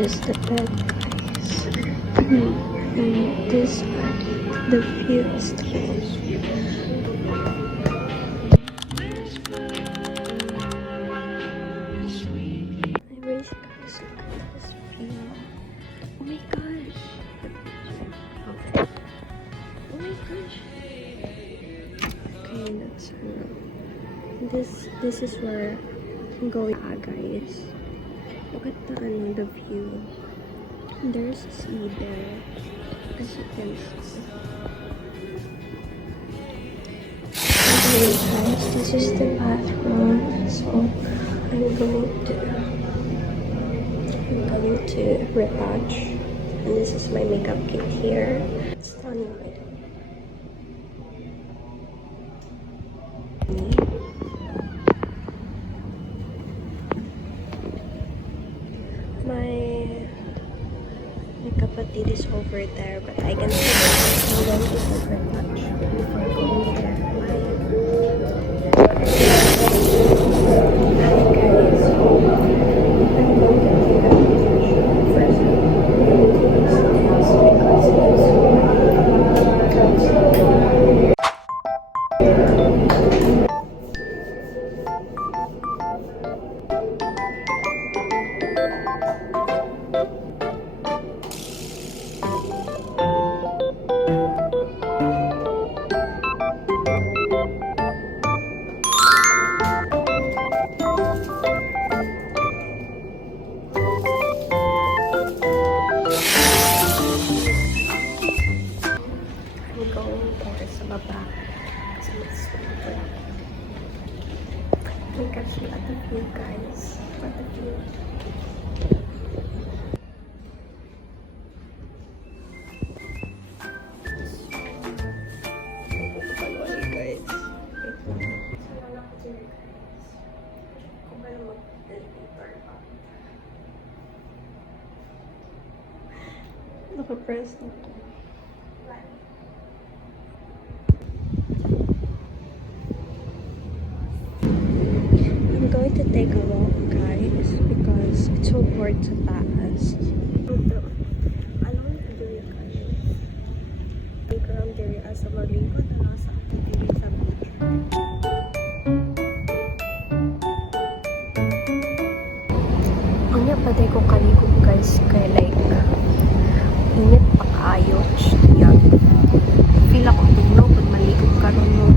is the bed, guys. And this side, the view is the house. Anyways, guys, look at this view. Oh my gosh. Okay. Oh my gosh. Okay, that's this is where I'm going, guys. Look at the view. There's a sea there, as you can see. Okay, guys, this is the bathroom. So I'm going to retouch, and this is my makeup kit here. It's stunning, by the way. My kapatid is over there, but I can see that I'm going to take her touch before going there. Look at the view, guys. Look at the view. Naka-press na to. I'm going to take a walk, guys, because it's so hard to pass. Ano na diri, guys? Ikaw diri asa maglingkod na nasa ato diri sa beach. Unya pa tayo ko kaligog, guys, kay like init pa kaayo siya. Feel ako dino pag maligog ka ron mo.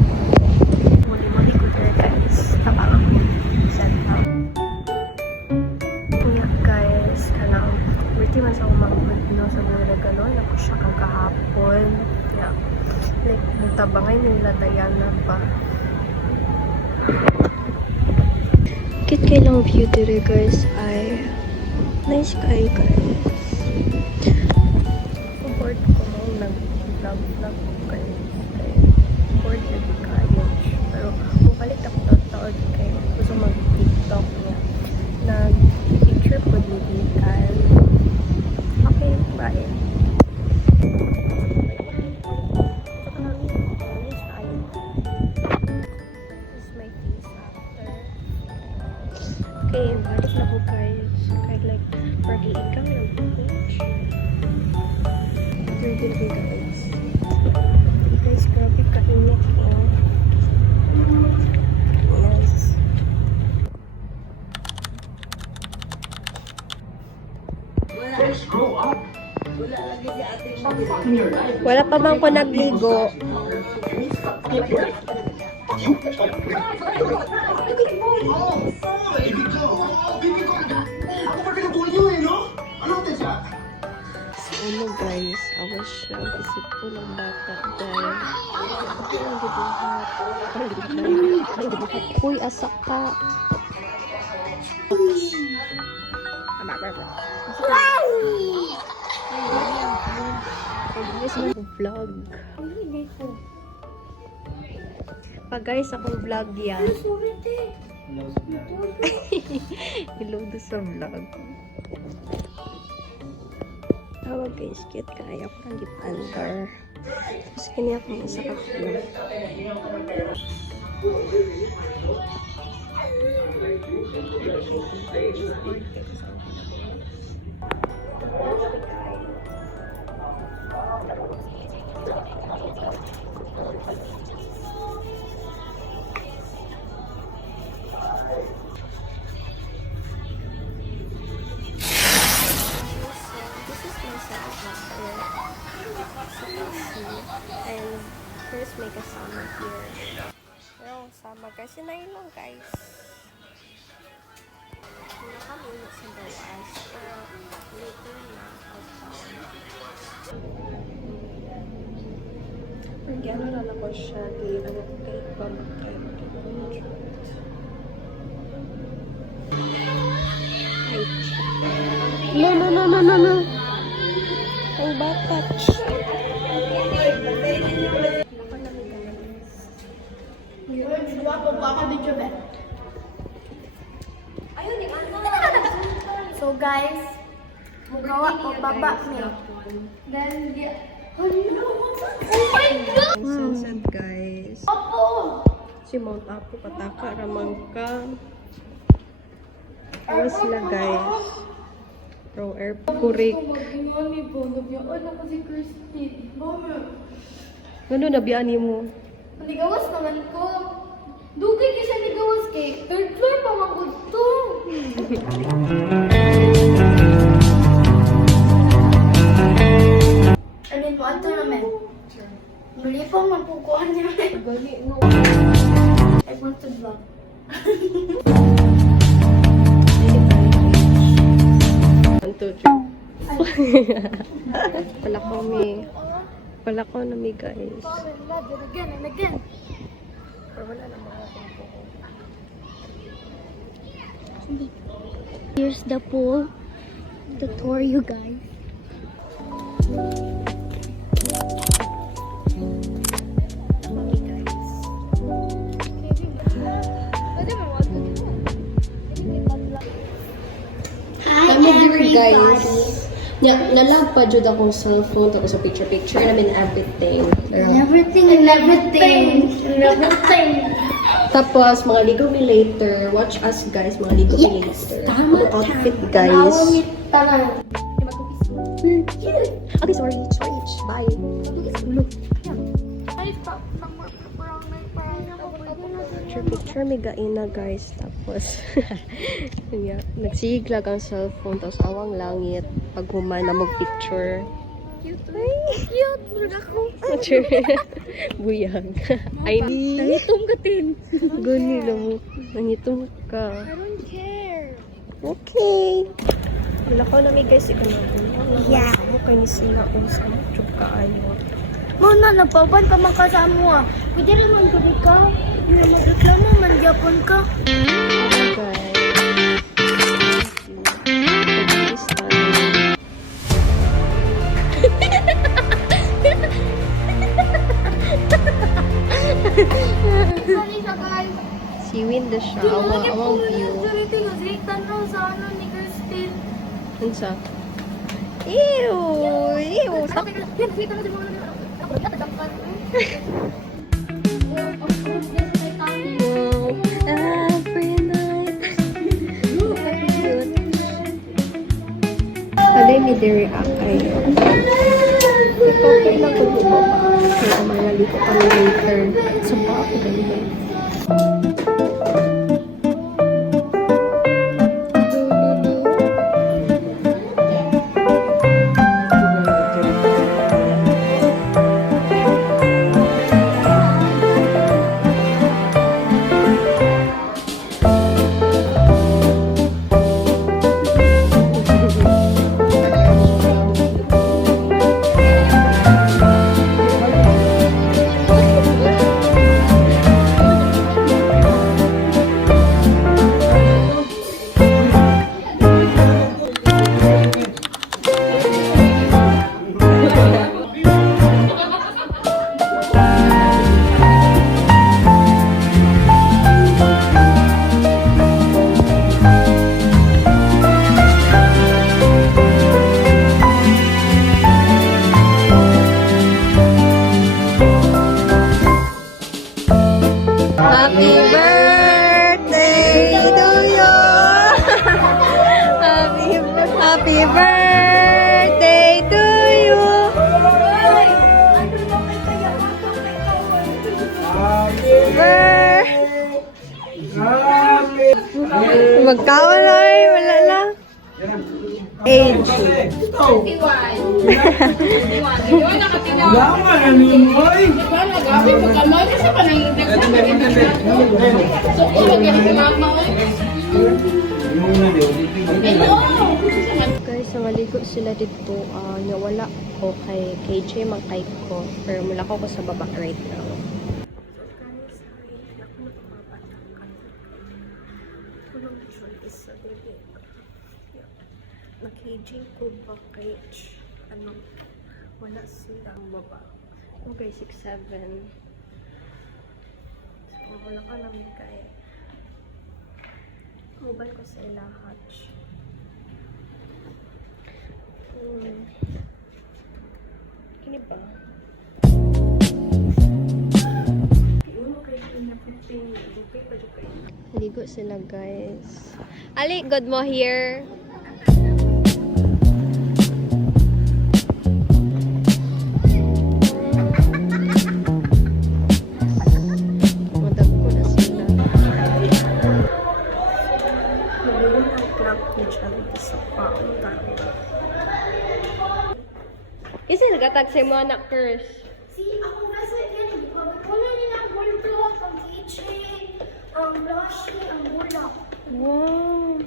Muli-muli ko diri, guys. Tabang ako. Santa. Unya, guys, kanang pretty man sa umangkod, no, sa mga gano'n. Ako siya kagahapon. Yeah. Like, mutabangay nila Diana pa. Cute kayo lang view diri, guys. Ay, nice kayo, guys. Bored ko nung nag-vlog ko kayo. Bored na di kayo. Pero kung palit ako taon kayo, gusto mag-tiktok niya. Nag-picture po ni Ikan. Okay, bye. This is my face after. Okay, balik na ko, guys. Kahit like, parang ikaw yung coach. Pwede ko, guys. Guys, grabe kainit ko. Nice. Wala pa bang ko nagligo? Ano, guys, awas siya isip ko ng bata dahil ako ang gibuhat. Uy, asak ka. Vlog. Pag guys, akong vlog yan. Hello do sa vlog. Tawag guys, cute kaya ako lang gipandar. Tapos kini ako isa ka vlog. This is my setup here. As you can see. And here's may kasama here. Pero kasama guys. Sinayin lang guys. Nakamuna sa bawas. Pero later na outside. Gano'n na ako siya. Ano kay pamagkay. No, no, no, no, no, no. Ang bakat. So guys, magawa ko baba niya. Then, oh my God! Sunset guys. Opo! Si Mount Apo pataka ramang ka. Awas sila guys. Pro air kurik. Mag-ingani po, nabiyaan ako si Christine. Mama, Ano nabiyani mo? naligawas naman ko. Dugay kasi naligawas kay third floor pa magod to. Ano po, ato naman? Mali po ang mapukuhan niya. Gali no. I want to vlog. Pala kami. Pala ko na mi guys. Again and again. Pero wala na mga kumpo. Here's the pool. The tour, you guys. Hi, everybody. Guys. Nalag pa jud akong cellphone tapos sa picture namin everything. Everything and everything. And everything. Tapos mga ligo mi later. Watch us guys, mga ligo mi later. Tama Ang outfit ka. guys. Nawamit tanan. Okay, sorry. Bye. Picture may gaina guys. Tapos yeah, nagsiglag ang cellphone tapos awang langit pag human na mag-picture. Cute. Murag ako. Picture. Buyag. Ay, Nangitom ka tin. gani lang mo. Nangitom ka. I don't care. Okay. Wala ko na may guys. Ikaw na po. Yeah. Ako kayo ni sila kung saan mo chub kaayo. Muna, napaban pa man kasama. Pwede rin man ka ka. Magreklamo man gyapon ka. Okay guys. Please stand. Sorry siya guys. Si Winda siya. Awang view. Tanaw sa ano ni Christine. Ano sa? Ew! Ew! Sa Yan, kita mo si mga nagdadampan. wow. Every night. Cute. Alay ni react kayo. Ito okay lang kung bumaba. Kaya umayali ko kami later. Sa ba ako ganyan? Happy birthday to you! Happy birthday! magkaon ay. Wala na. Age. Guys, maligo sila dito. Wala ko kay KJ mangkay ko. Pero mula ko sa baba right now. Na-KJ ko ba kay wala silang baba. Okay, 6'7". So, wala ka namin kay mobile ko sa ilahatch. Kini ba? Ligo sila guys. Ali, good mo here. Madagpo na sila. Nalulong ang clock page sa paunta. Kasi nagatag sa mga anak curse. Si ako nasa yan. Wala nila ang bulldog, ang keychain, ang blush, ang bulak. Wow.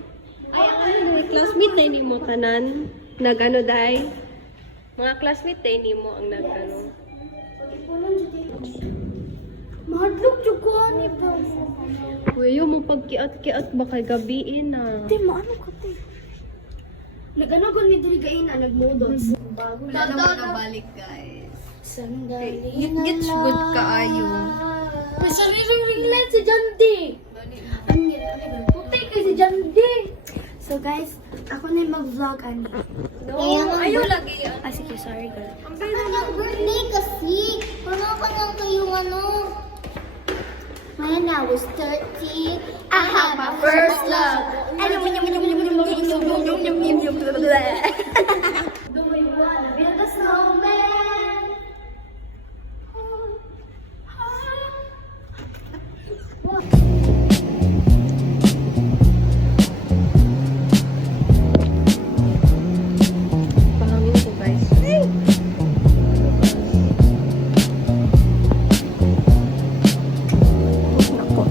Ay, ang classmate na ni mo tanan. Nagano day? Mga classmate na ni mo ang nagano. Mahadlok dyan ko ni ba? Uyo, mo pagkiat-kiat ba kay gabiin na? Te, maano ka te? Naganagon ni diri gaina nagmodos. Wala naman na balik guys. Sandali Gets good kaayo. Sa ring light si Jandi. Puti kay si Jandi. So guys, ako na yung mag-vlog ani. No, ayaw lagi yan. Ah, sige, sorry girl. Ang Ang birthday kasi. Wala pa lang kayong ano. When I was 13, I had my first love. Do we wanna build a snowman? Pahangin ko guys. Nako.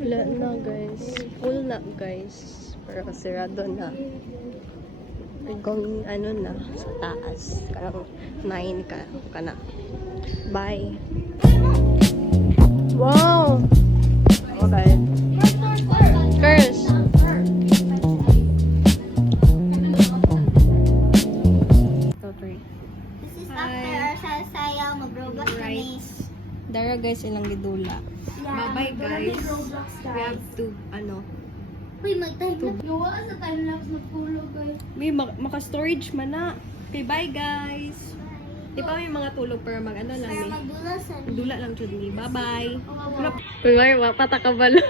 Wala na guys. Full na guys. Pero kasirado na. Hanggang ano na sa taas. Karang 9 ka na. Bye. Wow! Okay. Curse! This is after our sasayaw, mag-roblox kami. Dara guys, ilang gidula. Yeah, Bye-bye guys. Roblox, We have to, Uy, mag-time-lapse. Gawa sa time-lapse, mag-follow guys. may maka-storage man na. Okay, bye guys. Di ba may mga tulog para mag-ano lang Para eh. magdulasan. Dula lang to ni. Bye-bye. Oo. Kunwari, patakabalo.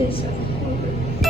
Please.